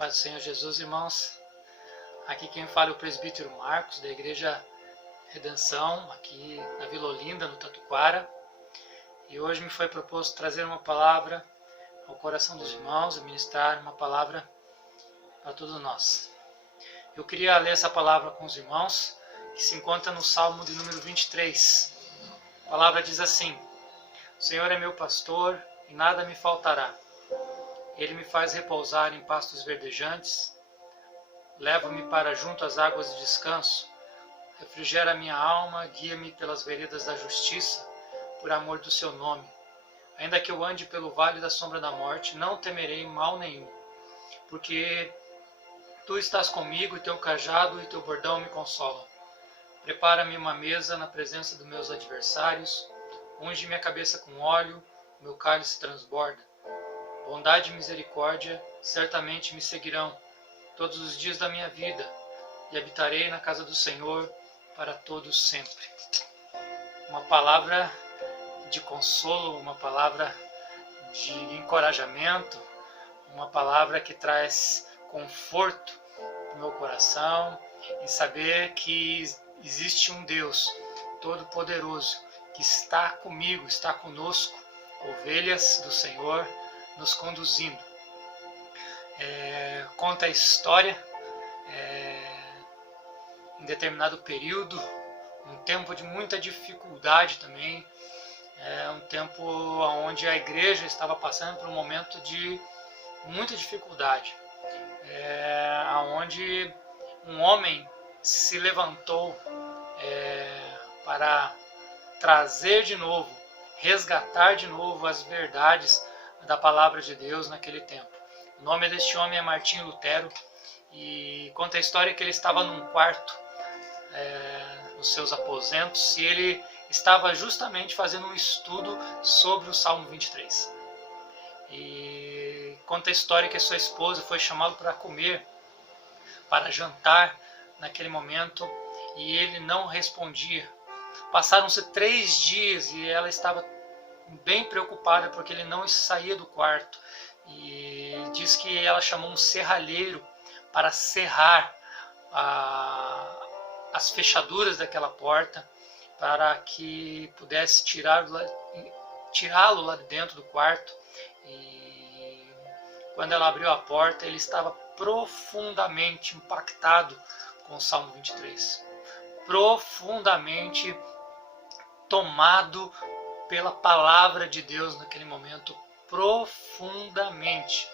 Paz do Senhor Jesus, irmãos. Aqui quem fala é o presbítero Marcos, da Igreja Redenção, aqui na Vila Olinda, no Tatuquara. E hoje me foi proposto trazer uma palavra ao coração dos irmãos e ministrar uma palavra para todos nós. Eu queria ler essa palavra com os irmãos, que se encontra no Salmo de número 23. A palavra diz assim: O Senhor é meu pastor e nada me faltará. Ele me faz repousar em pastos verdejantes, leva-me para junto às águas de descanso, refrigera minha alma, guia-me pelas veredas da justiça, por amor do seu nome. Ainda que eu ande pelo vale da sombra da morte, não temerei mal nenhum, porque tu estás comigo, e teu cajado e teu bordão me consolam. Prepara-me uma mesa na presença dos meus adversários, unge minha cabeça com óleo, meu cálice transborda. Bondade e misericórdia certamente me seguirão todos os dias da minha vida, e habitarei na casa do Senhor para todos sempre. Uma palavra de consolo, uma palavra de encorajamento, uma palavra que traz conforto no meu coração, em saber que existe um Deus Todo-Poderoso que está comigo, está conosco, ovelhas do Senhor, nos conduzindo. Conta a história em determinado período, um tempo de muita dificuldade também, um tempo onde a igreja estava passando por um momento de muita dificuldade, onde um homem se levantou para trazer de novo, resgatar de novo as verdades da palavra de Deus naquele tempo. O nome deste homem é Martinho Lutero, e conta a história que ele estava num quarto, nos seus aposentos, e ele estava justamente fazendo um estudo sobre o Salmo 23. E conta a história que a sua esposa foi chamá-lo para comer, para jantar naquele momento, e ele não respondia. Passaram-se 3 dias e ela estava bem preocupada porque ele não saía do quarto, e diz que ela chamou um serralheiro para serrar as fechaduras daquela porta, para que pudesse tirá-lo lá de dentro do quarto. E quando ela abriu a porta, ele estava profundamente impactado com o Salmo 23, profundamente tomado pela palavra de Deus naquele momento, profundamente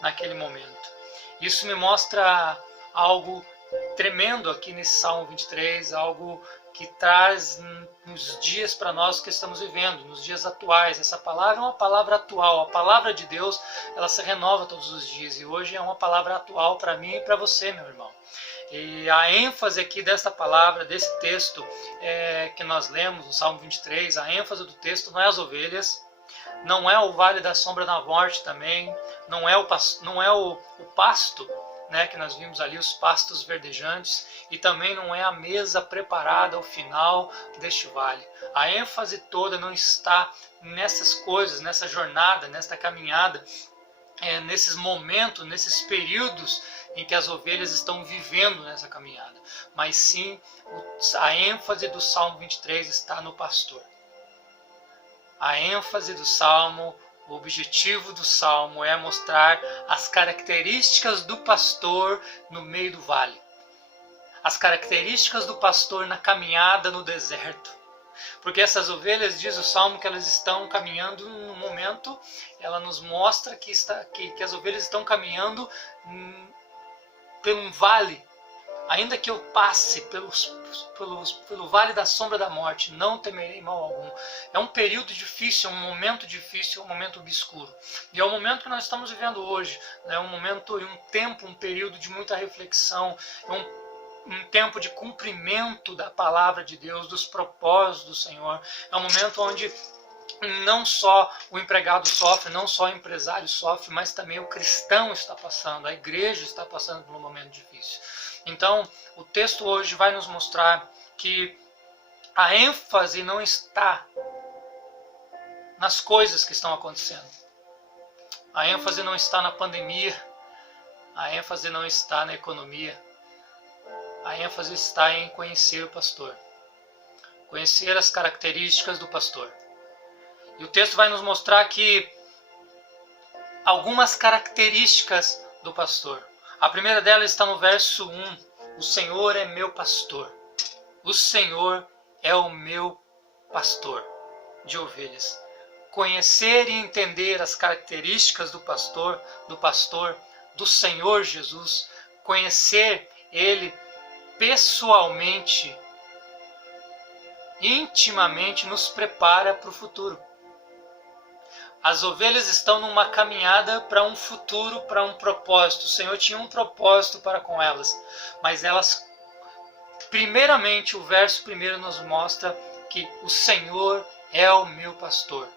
naquele momento. Isso me mostra algo tremendo aqui nesse Salmo 23, algo que traz nos dias para nós que estamos vivendo, nos dias atuais. Essa palavra é uma palavra atual, a palavra de Deus, ela se renova todos os dias, e hoje é uma palavra atual para mim e para você, meu irmão. E a ênfase aqui desta palavra, desse texto que nós lemos, no Salmo 23, a ênfase do texto não é as ovelhas, não é o vale da sombra da morte também, não é o pasto, né, que nós vimos ali, os pastos verdejantes, e também não é a mesa preparada ao final deste vale. A ênfase toda não está nessas coisas, nessa jornada, nesta caminhada, nesses momentos, nesses períodos em que as ovelhas estão vivendo nessa caminhada, mas sim a ênfase do Salmo 23 está no pastor. A ênfase do Salmo, o objetivo do Salmo é mostrar as características do pastor no meio do vale, as características do pastor na caminhada no deserto. Porque essas ovelhas, diz o Salmo, que elas estão caminhando no momento, ela nos mostra que as ovelhas estão caminhando por um vale. Ainda que eu passe pelo vale da sombra da morte, não temerei mal algum. É um período difícil, é um momento difícil, é um momento obscuro. E é o momento que nós estamos vivendo hoje. É um momento, um tempo, um período de muita reflexão, um tempo de cumprimento da palavra de Deus, dos propósitos do Senhor. É um momento onde não só o empregado sofre, não só o empresário sofre, mas também o cristão está passando, a igreja está passando por um momento difícil. Então, o texto hoje vai nos mostrar que a ênfase não está nas coisas que estão acontecendo. A ênfase não está na pandemia, A ênfase não está na economia. A ênfase está em conhecer o pastor. Conhecer as características do pastor. E o texto vai nos mostrar que algumas características do pastor. A primeira delas está no verso 1. O Senhor é meu pastor. O Senhor é o meu pastor de ovelhas. Conhecer e entender as características do pastor, do Senhor Jesus, conhecer Ele pessoalmente, intimamente, nos prepara para o futuro. As ovelhas estão numa caminhada para um futuro, para um propósito. O Senhor tinha um propósito para com elas, mas elas, primeiramente, o verso primeiro nos mostra que o Senhor é o meu pastor.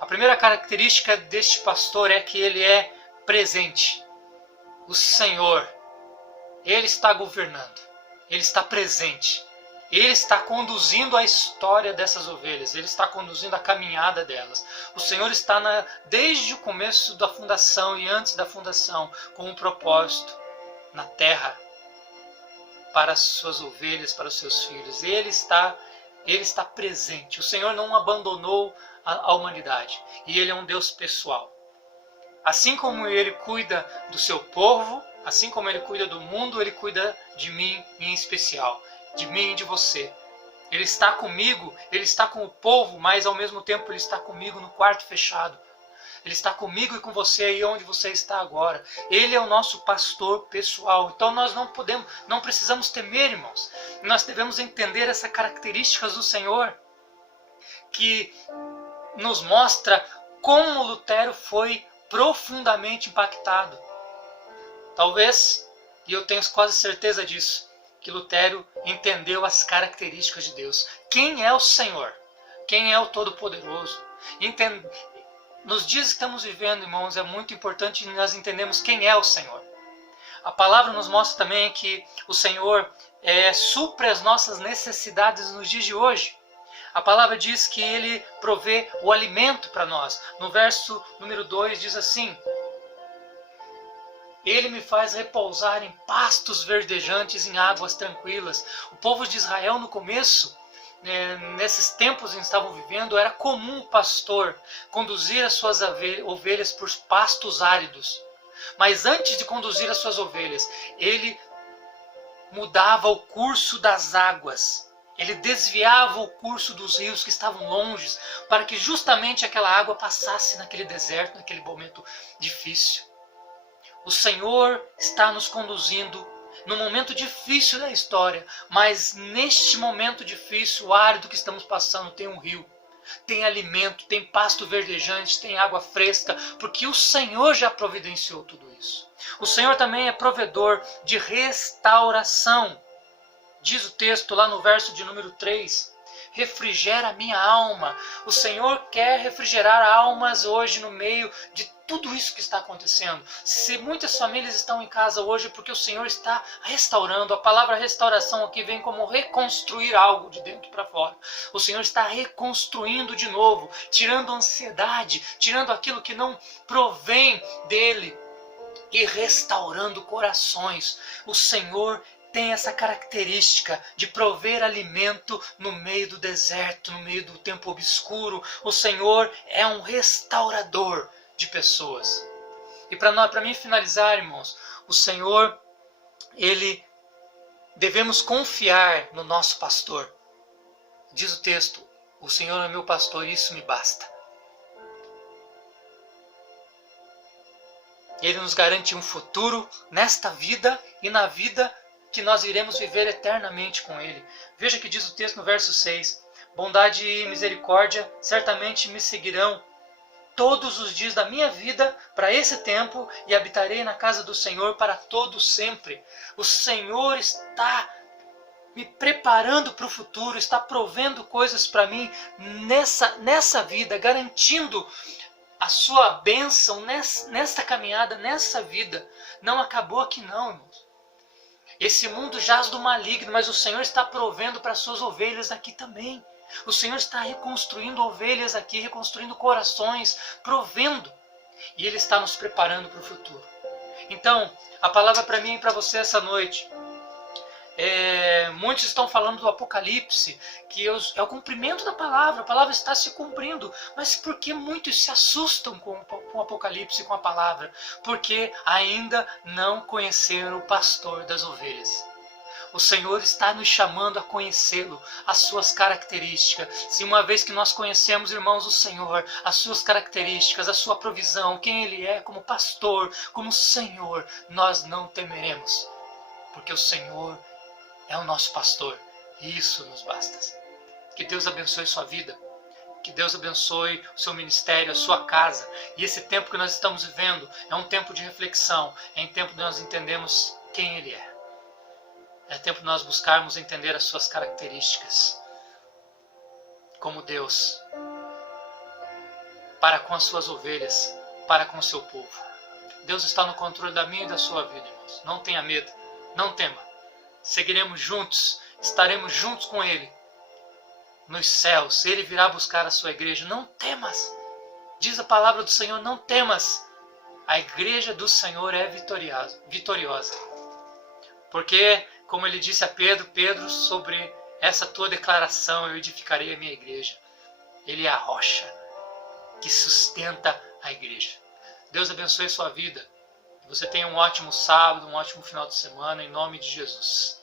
A primeira característica deste pastor é que ele é presente. O Senhor, Ele está governando, Ele está presente. Ele está conduzindo a história dessas ovelhas. Ele está conduzindo a caminhada delas. O Senhor está desde o começo da fundação e antes da fundação com um propósito na terra para as suas ovelhas, para os seus filhos. Ele está presente. O Senhor não abandonou a humanidade. E Ele é um Deus pessoal. Assim como Ele cuida do seu povo, assim como Ele cuida do mundo, Ele cuida de mim em especial. De mim e de você. Ele está comigo, Ele está com o povo, mas ao mesmo tempo Ele está comigo no quarto fechado. Ele está comigo e com você aí onde você está agora. Ele é o nosso pastor pessoal. Então nós não precisamos temer, irmãos. Nós devemos entender essas características do Senhor que nos mostra como Lutero foi profundamente impactado. Talvez, e eu tenho quase certeza disso, que Lutero entendeu as características de Deus. Quem é o Senhor? Quem é o Todo-Poderoso? Nos dias que estamos vivendo, irmãos, é muito importante nós entendermos quem é o Senhor. A palavra nos mostra também que o Senhor supre as nossas necessidades nos dias de hoje. A palavra diz que Ele provê o alimento para nós. No verso número 2 diz assim: Ele me faz repousar em pastos verdejantes, em águas tranquilas. O povo de Israel no começo, nesses tempos em que estavam vivendo, era comum o pastor conduzir as suas ovelhas por pastos áridos. Mas antes de conduzir as suas ovelhas, ele mudava o curso das águas. Ele desviava o curso dos rios que estavam longe, para que justamente aquela água passasse naquele deserto, naquele momento difícil. O Senhor está nos conduzindo num momento difícil da história, mas neste momento difícil, árido que estamos passando, tem um rio, tem alimento, tem pasto verdejante, tem água fresca, porque o Senhor já providenciou tudo isso. O Senhor também é provedor de restauração. Diz o texto lá no verso de número 3, refrigera a minha alma. O Senhor quer refrigerar almas hoje no meio de tudo isso que está acontecendo. Se muitas famílias estão em casa hoje, é porque o Senhor está restaurando. A palavra restauração aqui vem como reconstruir algo de dentro para fora. O Senhor está reconstruindo de novo, tirando a ansiedade, tirando aquilo que não provém dele e restaurando corações. O Senhor tem essa característica de prover alimento no meio do deserto, no meio do tempo obscuro. O Senhor é um restaurador de pessoas. E para mim finalizar, irmãos, o Senhor, devemos confiar no nosso pastor. Diz o texto, o Senhor é meu pastor, isso me basta. Ele nos garante um futuro nesta vida e na vida que nós iremos viver eternamente com Ele. Veja que diz o texto no verso 6. Bondade e misericórdia certamente me seguirão todos os dias da minha vida para esse tempo e habitarei na casa do Senhor para todo sempre. O Senhor está me preparando para o futuro, está provendo coisas para mim nessa vida, garantindo a sua bênção nesta caminhada, nessa vida. Não acabou aqui não, irmãos. Esse mundo jaz do maligno, mas o Senhor está provendo para as suas ovelhas aqui também. O Senhor está reconstruindo ovelhas aqui, reconstruindo corações, provendo. E Ele está nos preparando para o futuro. Então, a palavra para mim e para você essa noite. Muitos estão falando do Apocalipse, que é o cumprimento da palavra, a palavra está se cumprindo, mas por que muitos se assustam com o Apocalipse, com a palavra? Porque ainda não conheceram o pastor das ovelhas. O Senhor está nos chamando a conhecê-lo, as suas características. Se uma vez que nós conhecemos, irmãos, o Senhor, as suas características, a sua provisão, quem Ele é como pastor, como Senhor, nós não temeremos, porque o Senhor é o nosso pastor, e isso nos basta. Que Deus abençoe sua vida, que Deus abençoe o seu ministério, a sua casa. E esse tempo que nós estamos vivendo é um tempo de reflexão, é um tempo de nós entendermos quem Ele é. É tempo de nós buscarmos entender as suas características como Deus, para com as suas ovelhas, para com o seu povo. Deus está no controle da minha e da sua vida, irmãos. Não tenha medo, não tema. Seguiremos juntos, estaremos juntos com Ele nos céus. Ele virá buscar a sua igreja. Não temas, diz a palavra do Senhor, não temas. A igreja do Senhor é vitoriosa. Porque, como ele disse a Pedro, sobre essa tua declaração, eu edificarei a minha igreja. Ele é a rocha que sustenta a igreja. Deus abençoe a sua vida. Que você tenha um ótimo sábado, um ótimo final de semana, em nome de Jesus.